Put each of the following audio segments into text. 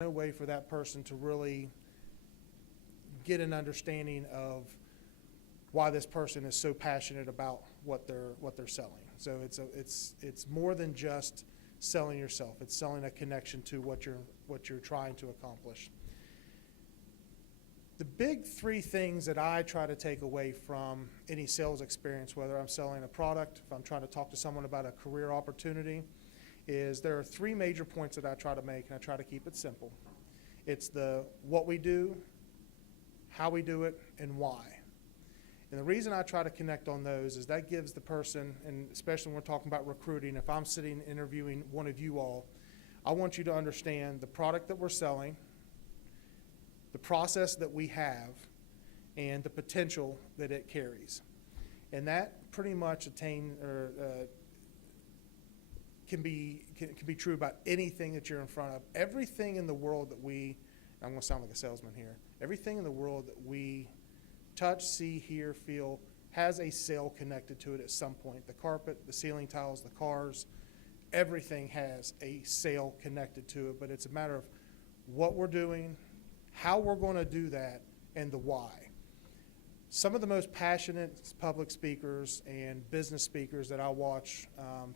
no way for that person to really get an understanding of why this person is so passionate about what they're selling. So it's more than just selling yourself. It's selling a connection to what you're trying to accomplish. The big three things that I try to take away from any sales experience, whether I'm selling a product, if I'm trying to talk to someone about a career opportunity, is there are three major points that I try to make, and I try to keep it simple. It's the what we do, how we do it, and why. And the reason I try to connect on those is that gives the person, and especially when we're talking about recruiting, if I'm sitting interviewing one of you all, I want you to understand the product that we're selling, the process that we have, and the potential that it carries. And that pretty much can be true about anything that you're in front of. Everything in the world that I'm going to sound like a salesman here, everything in the world that we touch, see, hear, feel has a sale connected to it at some point. The carpet, the ceiling tiles, the cars, everything has a sale connected to it, but it's a matter of what we're doing, how we're going to do that, and the why. Some of the most passionate public speakers and business speakers that I watch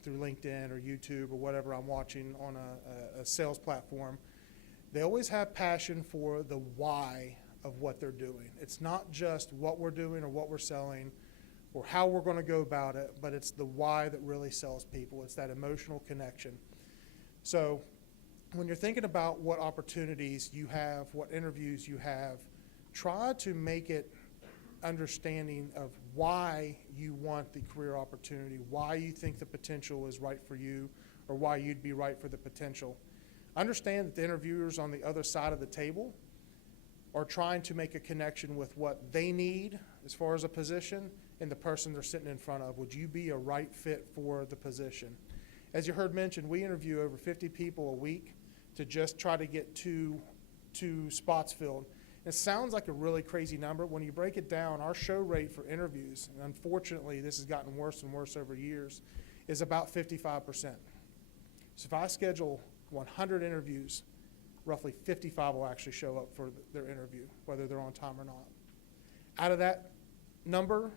through LinkedIn or YouTube or whatever I'm watching on a sales platform, they always have passion for the why of what they're doing. It's not just what we're doing or what we're selling or how we're going to go about it, but it's the why that really sells people. It's that emotional connection. So when you're thinking about what opportunities you have, what interviews you have, try to make it understanding of why you want the career opportunity, why you think the potential is right for you, or why you'd be right for the potential. Understand that the interviewers on the other side of the table are trying to make a connection with what they need as far as a position and the person they're sitting in front of. Would you be a right fit for the position? As you heard mentioned, we interview over 50 people a week to just try to get two spots filled. It sounds like a really crazy number. When you break it down, our show rate for interviews, and unfortunately this has gotten worse and worse over years, is about 55%. So if I schedule 100 interviews, roughly 55 will actually show up for their interview, whether they're on time or not. Out of that number,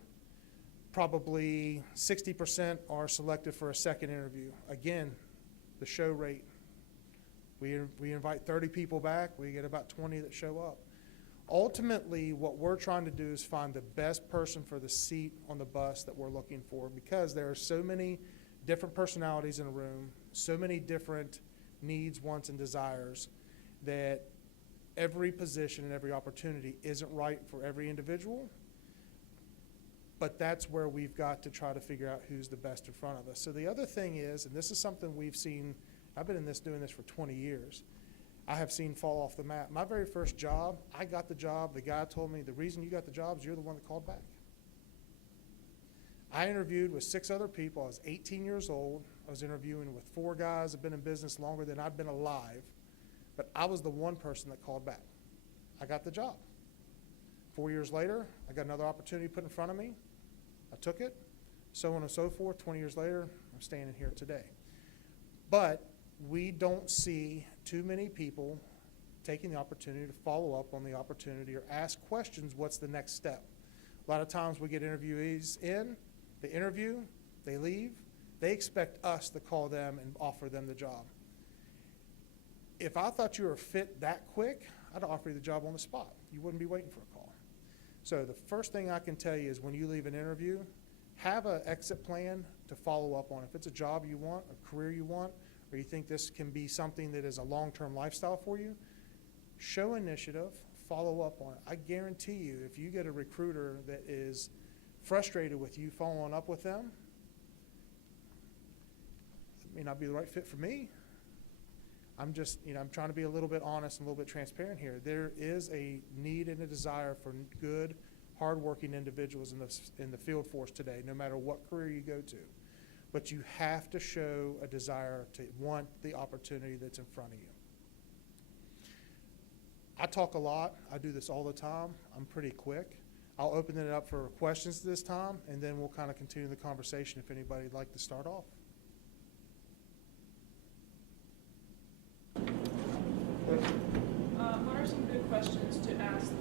probably 60% are selected for a second interview. Again, the show rate, we invite 30 people back, we get about 20 that show up. Ultimately, what we're trying to do is find the best person for the seat on the bus that we're looking for, because there are so many different personalities in a room, so many different needs, wants, and desires, that every position and every opportunity isn't right for every individual. But that's where we've got to try to figure out who's the best in front of us. So the other thing is, and this is something we've seen, I've been doing this for 20 years, I have seen fall off the map. My very first job, I got the job. The guy told me, the reason you got the job is you're the one that called back. I interviewed with 6 other people. I was 18 years old. I was interviewing with 4 guys that have been in business longer than I'd been alive. But I was the one person that called back. I got the job. 4 years later, I got another opportunity put in front of me. I took it, so on and so forth. 20 years later, I'm standing here today. But we don't see too many people taking the opportunity to follow up on the opportunity or ask questions, what's the next step? A lot of times we get interviewees in, they interview, they leave, they expect us to call them and offer them the job. If I thought you were fit that quick, I'd offer you the job on the spot. You wouldn't be waiting for a call. So the first thing I can tell you is when you leave an interview, have an exit plan to follow up on. If it's a job you want, a career you want, or you think this can be something that is a long-term lifestyle for you, show initiative, follow up on it. I guarantee you, if you get a recruiter that is frustrated with you following up with them, it may not be the right fit for me. I'm just, I'm trying to be a little bit honest and a little bit transparent here. There is a need and a desire for good, hardworking individuals in the field force today, no matter what career you go to. But you have to show a desire to want the opportunity that's in front of you. I talk a lot. I do this all the time. I'm pretty quick. I'll open it up for questions this time, and then we'll kind of continue the conversation if anybody'd like to start off. questions to ask the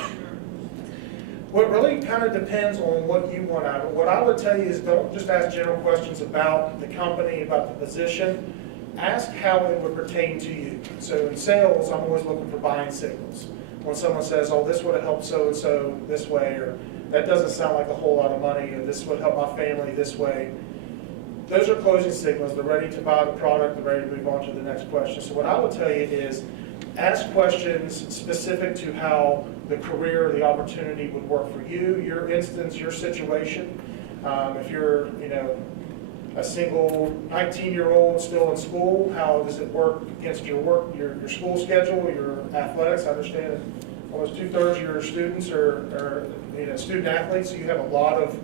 recruiter? Well, it really kind of depends on what you want out of it. What I would tell you is don't just ask general questions about the company, about the position. Ask how it would pertain to you. So in sales, I'm always looking for buying signals. When someone says, oh, this would have helped so-and-so this way, or that doesn't sound like a whole lot of money, or this would help my family this way. Those are closing signals. They're ready to buy the product. They're ready to move on to the next question. So what I would tell you is ask questions specific to how the career or the opportunity would work for you, your instance, your situation. If you're, a single 19-year-old still in school, how does it work against your work, your school schedule, your athletics? I understand that almost 2/3 of your students are student athletes, so you have a lot of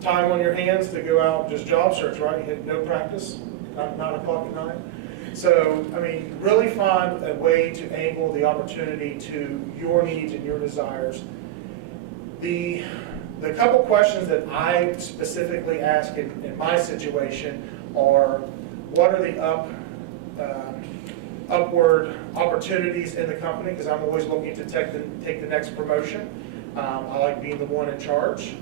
time on your hands to go out and just job search, right? You had no practice, 9 o'clock at night. So, really find a way to angle the opportunity to your needs and your desires. The couple questions that I specifically ask in my situation are, what are the upward opportunities in the company? Because I'm always looking to take the next promotion. I like being the one in charge.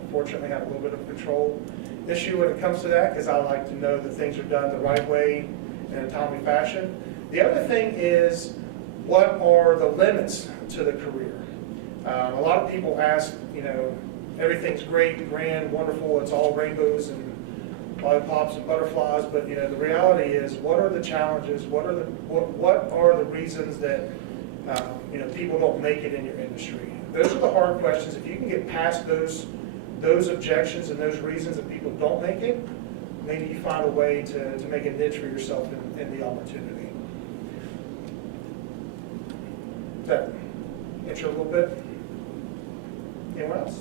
Unfortunately, I have a little bit of control issue when it comes to that, because I like to know that things are done the right way in a timely fashion. The other thing is, what are the limits to the career? A lot of people ask, everything's great, grand, wonderful, it's all rainbows and lollipops and butterflies, but the reality is, what are the challenges? What are the reasons that people don't make it in your industry? Those are the hard questions. If you can get past those objections and those reasons that people don't make it, maybe you find a way to make a niche for yourself in the opportunity. Does that answer a little bit? Anyone else?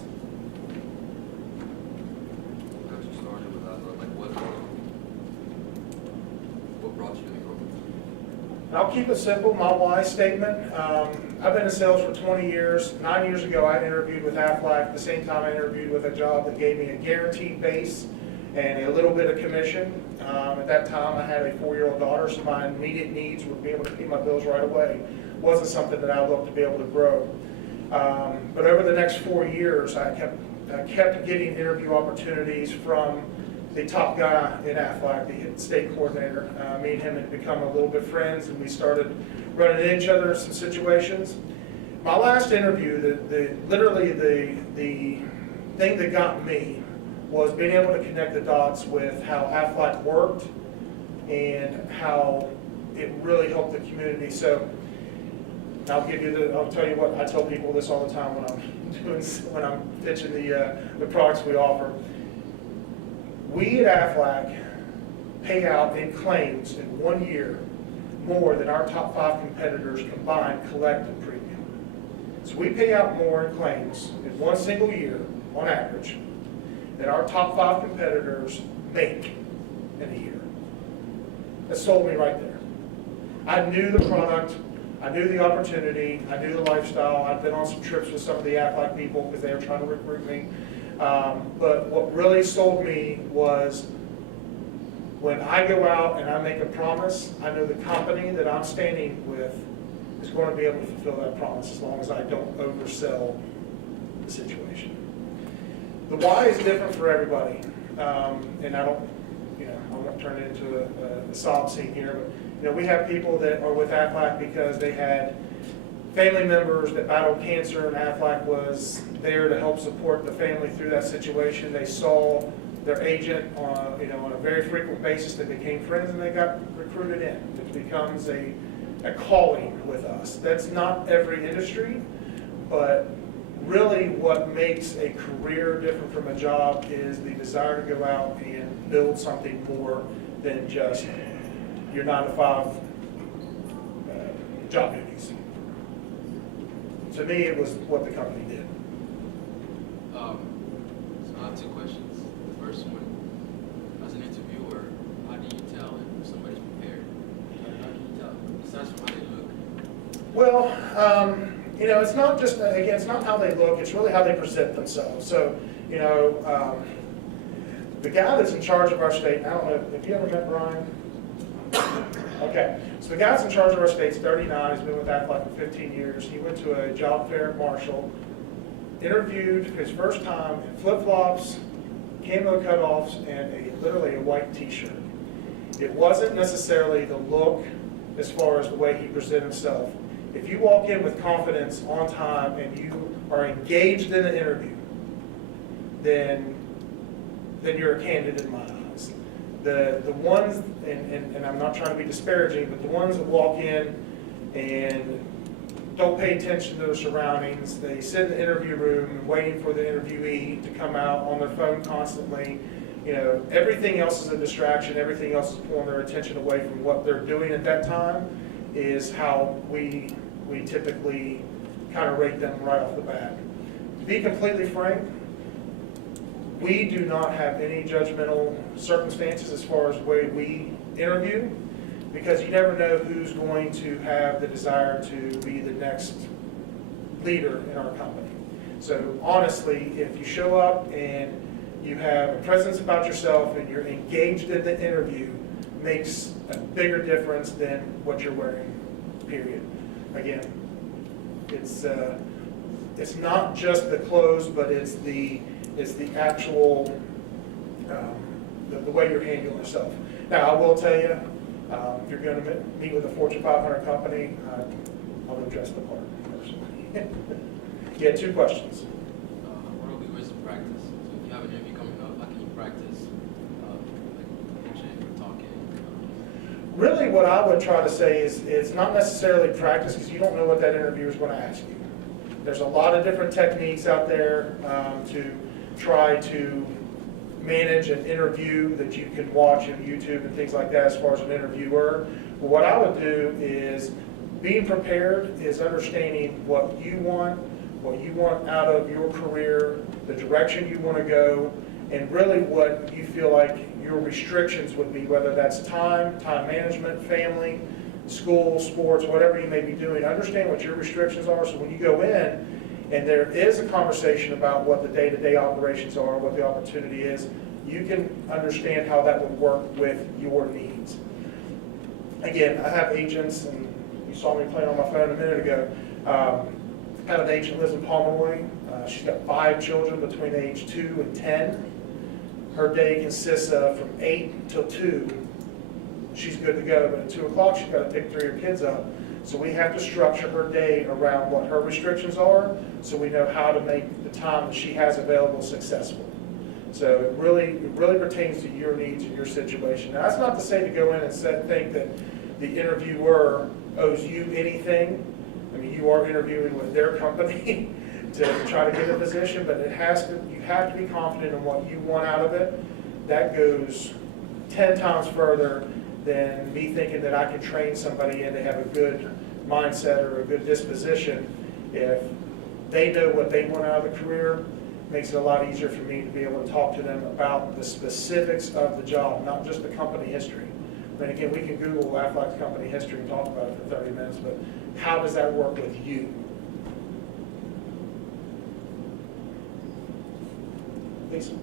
Got you started with that, what brought you to the company? I'll keep it simple. My why statement. I've been in sales for 20 years. 9 years ago, I interviewed with Aflac. At the same time, I interviewed with a job that gave me a guaranteed base and a little bit of commission. At that time, I had a 4-year-old daughter, so my immediate needs would be able to pay my bills right away. It wasn't something that I looked to be able to grow. But over the next 4 years, I kept getting interview opportunities from the top guy in Aflac, the state coordinator. Me and him had become a little bit friends, and we started running into each other in some situations. My last interview, literally the thing that got me was being able to connect the dots with how Aflac worked and how it really helped the community. So I'll tell you what, I tell people this all the time when I'm pitching the products we offer. We at Aflac pay out in claims in 1 year more than our top 5 competitors combined collective premium. So we pay out more in claims in one single year, on average, than our top 5 competitors make in a year. That sold me right there. I knew the product, I knew the opportunity, I knew the lifestyle. I've been on some trips with some of the Aflac people because they were trying to recruit me. But what really sold me was when I go out and I make a promise, I know the company that I'm standing with is going to be able to fulfill that promise as long as I don't oversell the situation. The why is different for everybody, and I won't turn it into a sob scene here, but we have people that are with Aflac because they had family members that battled cancer, and Aflac was there to help support the family through that situation. They saw their agent on a very frequent basis. They became friends, and they got recruited in. It becomes a calling with us. That's not every industry, but really what makes a career different from a job is the desire to go out and build something more than just your 9-to-5 job duties. To me, it was what the company did. So I have 2 questions. The first one, as an interviewer, how do you tell if somebody's prepared? How do you tell? Besides from how they look. Well, it's not just, again, it's not how they look, it's really how they present themselves. So, the guy that's in charge of our state, I don't know, have you ever met Brian? Okay, so the guy's in charge of our state's 39. He's been with Aflac for 15 years. He went to a job fair at Marshall, interviewed his first time in flip-flops, camo cutoffs, and literally a white T-shirt. It wasn't necessarily the look as far as the way he presented himself. If you walk in with confidence on time and you are engaged in an interview, then you're a candidate in my eyes. The ones, and I'm not trying to be disparaging, but the ones that walk in and don't pay attention to their surroundings, they sit in the interview room waiting for the interviewee to come out on their phone constantly. You know, everything else is a distraction, everything else is pulling their attention away from what they're doing at that time, is how we typically kind of rate them right off the bat. To be completely frank, we do not have any judgmental circumstances as far as the way we interview, because you never know who's going to have the desire to be the next leader in our company. So honestly, if you show up and you have a presence about yourself and you're engaged in the interview, makes a bigger difference than what you're wearing, period. Again, it's not just the clothes, but it's the actual, the way you're handling yourself. Now, I will tell you, if you're going to meet with a Fortune 500 company, I'll address the part personally. You had 2 questions. What are the ways to practice? So if you have an interview coming up, how can you practice like pitching or talking? Really, what I would try to say is it's not necessarily practice, because you don't know what that interviewer is going to ask you. There's a lot of different techniques out there to try to manage an interview that you can watch on YouTube and things like that as far as an interviewer. But what I would do is being prepared is understanding what you want out of your career, the direction you want to go, and really what you feel like your restrictions would be, whether that's time management, family, school, sports, whatever you may be doing. Understand what your restrictions are, so when you go in and there is a conversation about what the day-to-day operations are, what the opportunity is, you can understand how that would work with your needs. Again, I have agents, and you saw me playing on my phone a minute ago. I have an agent who lives in Pomeroy. She's got 5 children between age 2 and 10. Her day consists of from 8 till 2. She's good to go, but at 2 o'clock she's got to pick 3 of her kids up. So we have to structure her day around what her restrictions are, so we know how to make the time that she has available successful. So it really pertains to your needs and your situation. Now, that's not to say to go in and think that the interviewer owes you anything. I mean, you are interviewing with their company to try to get a position, but you have to be confident in what you want out of it. That goes 10 times further than me thinking that I can train somebody in to have a good mindset or a good disposition. If they know what they want out of the career, it makes it a lot easier for me to be able to talk to them about the specifics of the job, not just the company history. And again, we can Google Aflac's company history and talk about it for 30 minutes, but how does that work with you? Lisa?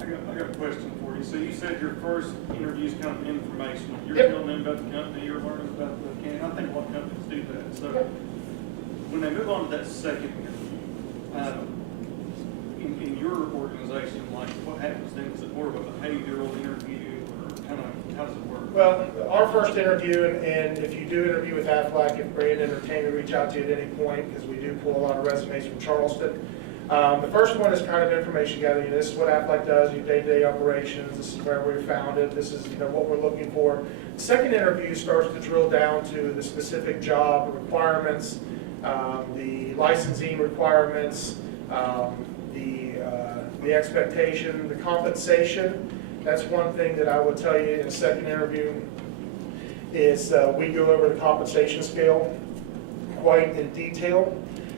I got a question for you. So you said your first interview is kind of informational. You're Yep. telling them about the company, you're learning about the can. I think a lot of companies do that. So Yep. when they move on to that second interview, in your organization, like what happens then? Is it more of a behavioral interview, or kind of how does it work? Well, our first interview, and if you do interview with Aflac, if Brandon or Tammy reach out to you at any point, because we do pull a lot of resumes from Charleston. The first one is kind of information gathering. This is what Aflac does, your day-to-day operations. This is where we're founded. This is what we're looking for. The second interview starts to drill down to the specific job requirements, the licensing requirements, the expectation, the compensation. That's one thing that I would tell you in the second interview is we go over the compensation scale quite in detail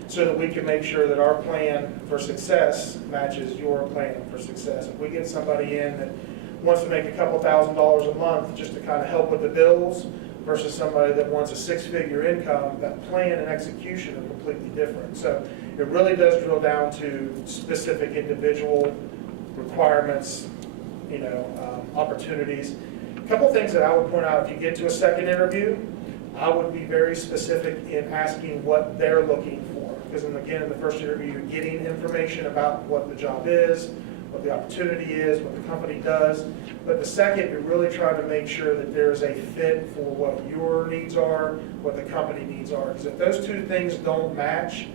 so that we can make sure that our plan for success matches your plan for success. If we get somebody in that wants to make a couple $1,000s a month just to kind of help with the bills versus somebody that wants a 6-figure income, that plan and execution are completely different. So it really does drill down to specific individual requirements, opportunities. couple things that I would point out, if you get to a second interview, I would be very specific in asking what they're looking for. Because again, in the first interview, you're getting information about what the job is, what the opportunity is, what the company does. But the second, you're really trying to make sure that there's a fit for what your needs are, what the company needs are. Because if those two things don't match,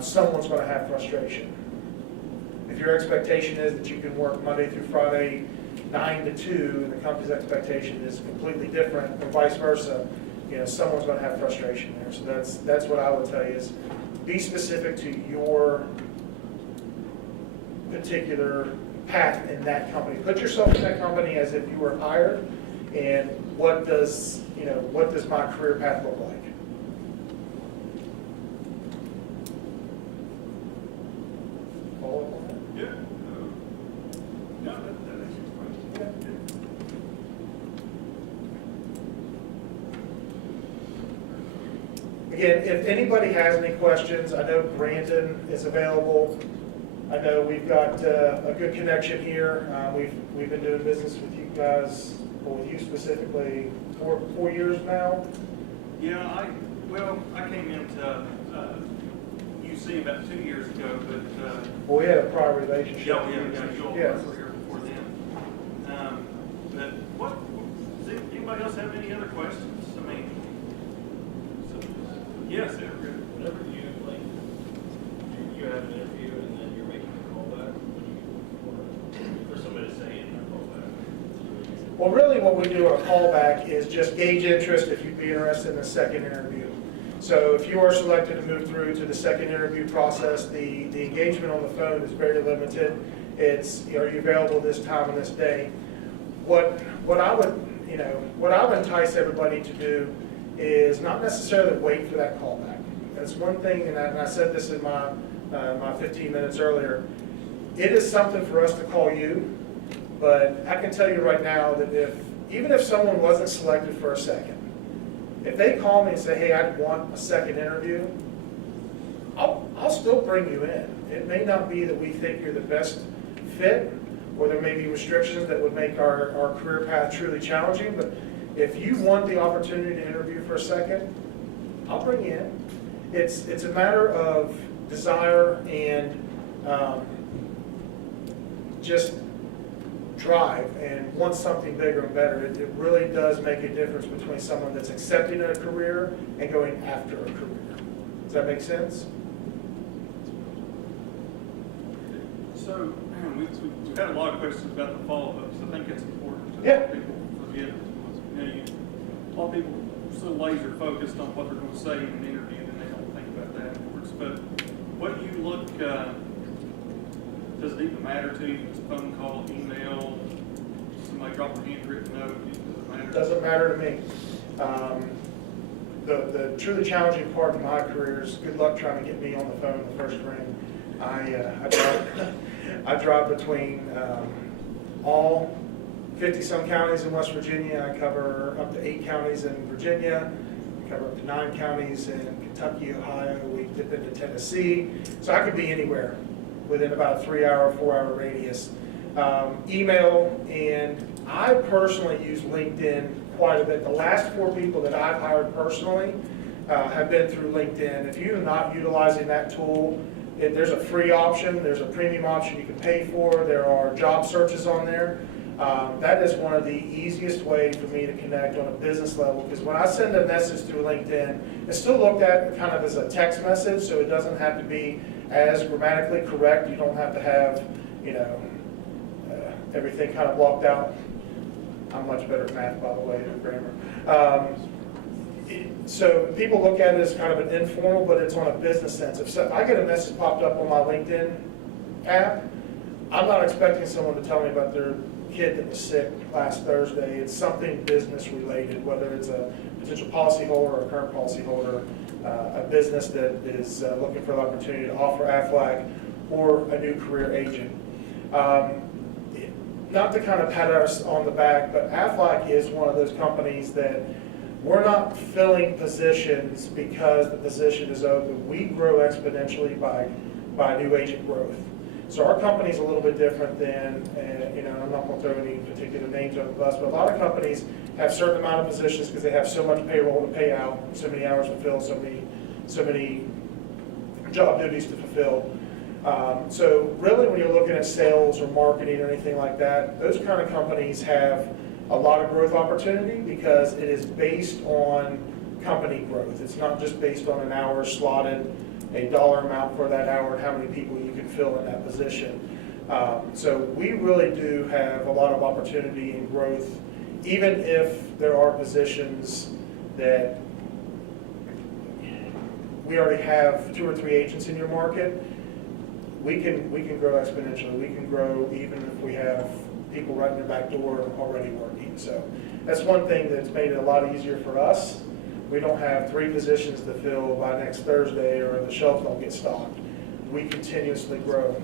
someone's going to have frustration. If your expectation is that you can work Monday through Friday, 9 to 2, and the company's expectation is completely different, or vice versa, someone's going to have frustration there. So that's what I would tell you is be specific to your particular path in that company. Put yourself in that company as if you were hired, and what does my career path look like? Follow up on that? Yeah. No, that answers the question. Again, if anybody has any questions, I know Brandon is available. I know we've got a good connection here. We've been doing business with you guys, or with you specifically, for 4 years now. Yeah, I came into UC about 2 years ago, but Well, we had a prior relationship. you all were Yes. here before then. But does anybody else have any other questions? I mean, yes, Eric. Whenever you have an interview and then you're making a callback, for somebody to say in their callback. Well, really what we do on a callback is just gauge interest if you'd be interested in the second interview. So if you are selected to move through to the second interview process, the engagement on the phone is very limited. It's, are you available this time and this day? What I would entice everybody to do is not necessarily wait for that callback. That's one thing, and I said this in my 15 minutes earlier. It is something for us to call you, but I can tell you right now that even if someone wasn't selected for a second, if they call me and say, hey, I want a second interview, I'll still bring you in. It may not be that we think you're the best fit, or there may be restrictions that would make our career path truly challenging, but if you want the opportunity to interview for a second, I'll bring you in. It's a matter of desire and just drive and want something bigger and better. It really does make a difference between someone that's accepting a career and going after a career. Does that make sense? So we've had a lot of questions about the follow-ups. I think it's important to Yeah. people forget. A lot of people are so laser focused on what they're going to say in an interview and they don't think about that afterwards. But what do you look? Does it even matter to you? It's a phone call, email, somebody drop a handwritten note. It doesn't matter to me. The truly challenging part of my career is good luck trying to get me on the phone the first ring. I drive between all 50-some counties in West Virginia. I cover up to 8 counties in Virginia. I cover up to 9 counties in Kentucky, Ohio. We dip into Tennessee. So I could be anywhere within about a 3-hour, 4-hour radius. Email, and I personally use LinkedIn quite a bit. The last 4 people that I've hired personally have been through LinkedIn. If you're not utilizing that tool, there's a free option, there's a premium option you can pay for, there are job searches on there. That is one of the easiest ways for me to connect on a business level, because when I send a message through LinkedIn, it's still looked at kind of as a text message, so it doesn't have to be as grammatically correct. You don't have to have, everything kind of blocked out. I'm much better at math, by the way, than grammar. So people look at it as kind of an informal, but it's on a business sense. If I get a message popped up on my LinkedIn app, I'm not expecting someone to tell me about their kid that was sick last Thursday. It's something business related, whether it's a potential policyholder or a current policyholder, a business that is looking for the opportunity to offer Aflac, or a new career agent. Not to kind of pat us on the back, but Aflac is one of those companies that we're not filling positions because the position is open. We grow exponentially by new agent growth. So our company's a little bit different than, you know, I'm not going to throw any particular names on the bus, but a lot of companies have a certain amount of positions because they have so much payroll to pay out, so many hours to fill, so many job duties to fulfill. So really when you're looking at sales or marketing or anything like that, those kind of companies have a lot of growth opportunity because it is based on company growth. It's not just based on an hour slotted, a dollar amount for that hour, and how many people you can fill in that position. So we really do have a lot of opportunity and growth, even if there are positions that we already have 2 or 3 agents in your market. We can grow exponentially. We can grow even if we have people right in their back door already working. So that's one thing that's made it a lot easier for us. We don't have 3 positions to fill by next Thursday or the shelves don't get stocked. We continuously grow.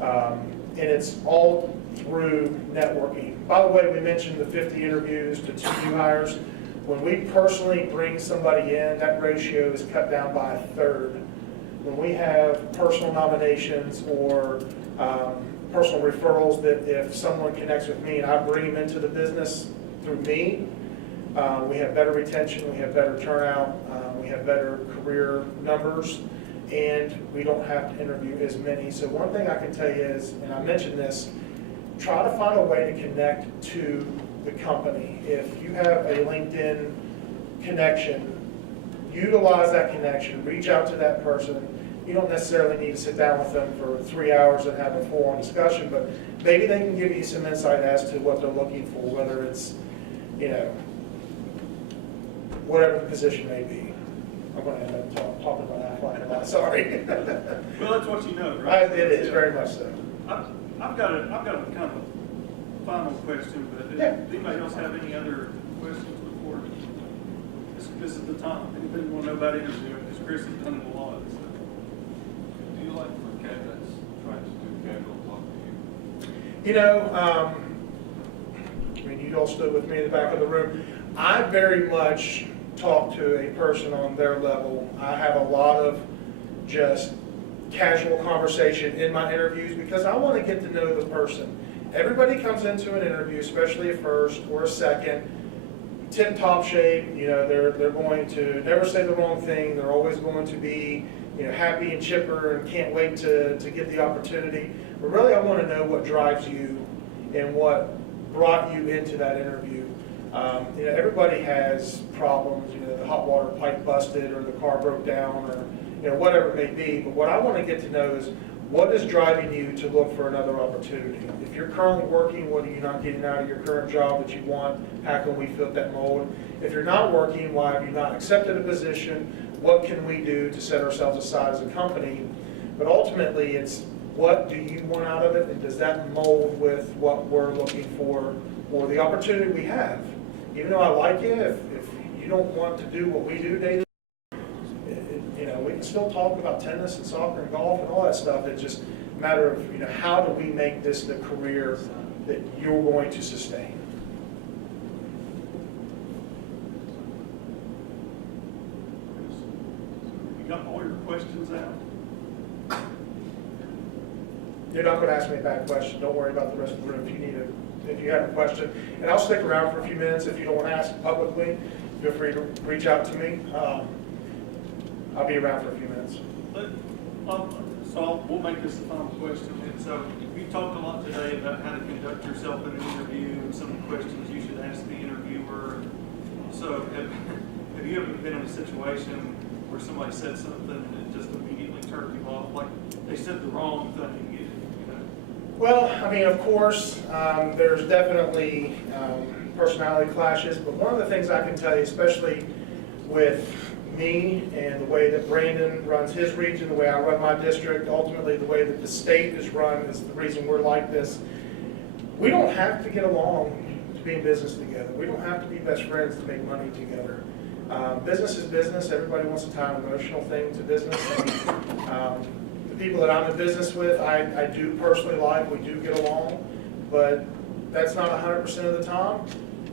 And it's all through networking. By the way, we mentioned the 50 interviews to 2 new hires. When we personally bring somebody in, that ratio is cut down by 1/3. When we have personal nominations or personal referrals, that if someone connects with me and I bring them into the business through me, we have better retention, we have better turnout, we have better career numbers, and we don't have to interview as many. So one thing I can tell you is, and I mentioned this, try to find a way to connect to the company. If you have a LinkedIn connection, utilize that connection, reach out to that person. You don't necessarily need to sit down with them for 3 hours and have a full-on discussion, but maybe they can give you some insight as to what they're looking for, whether it's, you know, whatever the position may be. I'm going to end up talking about Aflac a lot, sorry. Well, that's what you know, right? It is, very much so. I've got a kind of final question, but Yeah. does anybody else have any other questions before? This is the time. Anybody want to know about interviewing? Because Chris has done it a lot. So. Do you like for candidates trying to do casual talk to you? You know, I mean, you all stood with me in the back of the room. I very much talk to a person on their level. I have a lot of just casual conversation in my interviews because I want to get to know the person. Everybody comes into an interview, especially a first or a second, tip-top shape. You know, they're going to never say the wrong thing. They're always going to be, you know, happy and chipper and can't wait to get the opportunity. But really, I want to know what drives you and what brought you into that interview. You know, everybody has problems. You know, the hot water pipe busted or the car broke down or, you know, whatever it may be. But what I want to get to know is what is driving you to look for another opportunity. If you're currently working, what are you not getting out of your current job that you want? How can we fit that mold? If you're not working, why have you not accepted a position? What can we do to set ourselves aside as a company? But ultimately, it's what do you want out of it, and does that mold with what we're looking for or the opportunity we have? Even though I like you, if you don't want to do what we do day to day, you know, we can still talk about tennis and soccer and golf and all that stuff. It's just a matter of, you know, how do we make this the career that you're going to sustain? You got all your questions out? You're not going to ask me a bad question. Don't worry about the rest of the room. If you have a question, and I'll stick around for a few minutes. If you don't want to ask publicly, feel free to reach out to me. I'll be around for a few minutes. So we'll make this the final question. And so we talked a lot today about how to conduct yourself in an interview and some of the questions you should ask the interviewer. So have you ever been in a situation where somebody said something and it just immediately turned you off, like they said the wrong thing? Well, I mean, of course, there's definitely personality clashes, but one of the things I can tell you, especially with me and the way that Brandon runs his region, the way I run my district, ultimately the way that the state is run is the reason we're like this. We don't have to get along to be in business together. We don't have to be best friends to make money together. Business is business. Everybody wants to tie an emotional thing to business. The people that I'm in business with, I do personally like, we do get along, but that's not 100% of the time.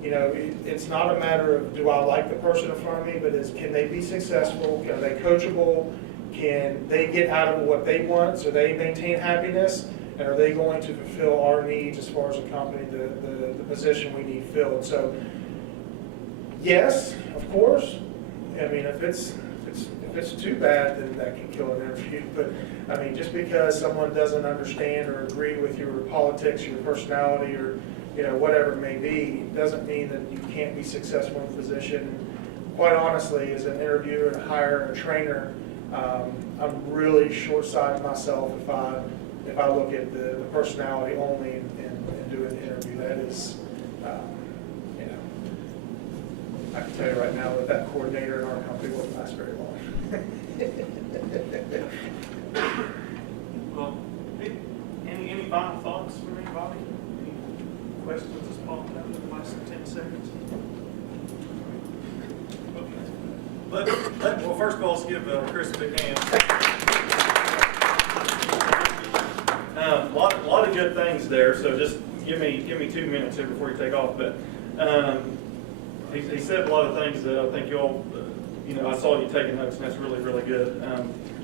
You know, it's not a matter of do I like the person in front of me, but can they be successful? Are they coachable? Can they get out of what they want so they maintain happiness? And are they going to fulfill our needs as far as a company, the position we need filled? So, yes, of course. I mean, if it's too bad, then that can kill an interview. But I mean, just because someone doesn't understand or agree with your politics, your personality, or whatever it may be, doesn't mean that you can't be successful in the position. And quite honestly, as an interviewer, a hire, a trainer, I'm really short-sighted myself if I look at the personality only and do an interview. That is, I can tell you right now that coordinator in our company wouldn't last very long. Well, any final thoughts from anybody? Any questions that's popped up in the last 10 seconds? Well, first of all, let's give Chris a big hand. A lot of good things there, so just give me 2 minutes here before you take off. But he said a lot of things that I think y'all, I saw you taking notes, and that's really, really good.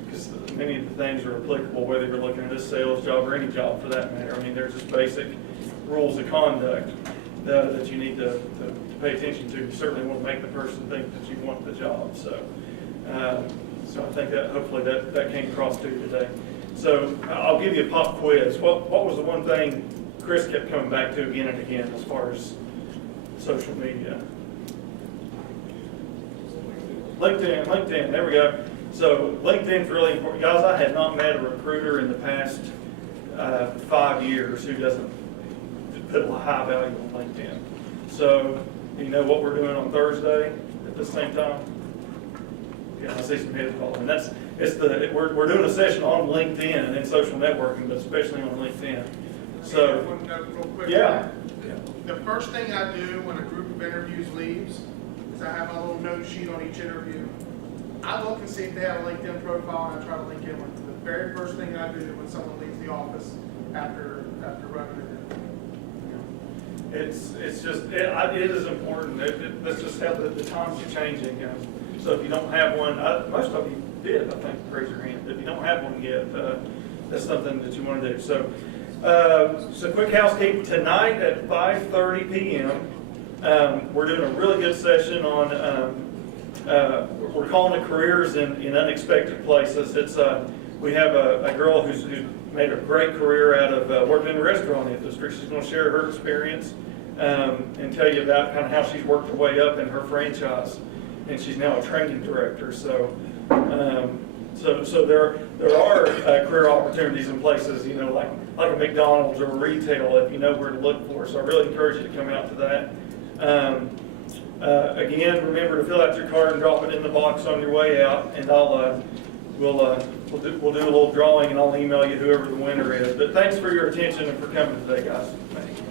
Because many of the things are applicable, whether you're looking at this sales job or any job for that matter. I mean, there's just basic rules of conduct that you need to pay attention to. You certainly want to make the person think that you want the job. So I think that hopefully that came across to you today. So I'll give you a pop quiz. What was the one thing Chris kept coming back to again and again as far as social media? LinkedIn, there we go. So LinkedIn's really important. Guys, I have not met a recruiter in the past 5 years who doesn't put a high value on LinkedIn. So you know what we're doing on Thursday at the same time? Yeah, I see some heads falling. We're doing a session on LinkedIn and social networking, but especially on LinkedIn. So One note real quick. yeah. The first thing I do when a group of interviews leaves is I have a little note sheet on each interview. I look and see if they have a LinkedIn profile, and I try to link in with them. The very first thing I do when someone leaves the office after running it. It is important. That's just how the times are changing. So if you don't have one, most of you did, I think, raise your hand. If you don't have one yet, that's something that you want to do. So quick housekeeping. Tonight at 5:30 p.m., we're doing a really good session on, we're calling it Careers in Unexpected Places. We have a girl who's made a great career out of working in the restaurant industry. She's going to share her experience and tell you about kind of how she's worked her way up in her franchise. And she's now a training director. So there are career opportunities in places, like a McDonald's or retail if you know where to look for. So I really encourage you to come out to that. Again, remember to fill out your card and drop it in the box on your way out, and we'll do a little drawing, and I'll email you whoever the winner is. But thanks for your attention and for coming today, guys. Thank you.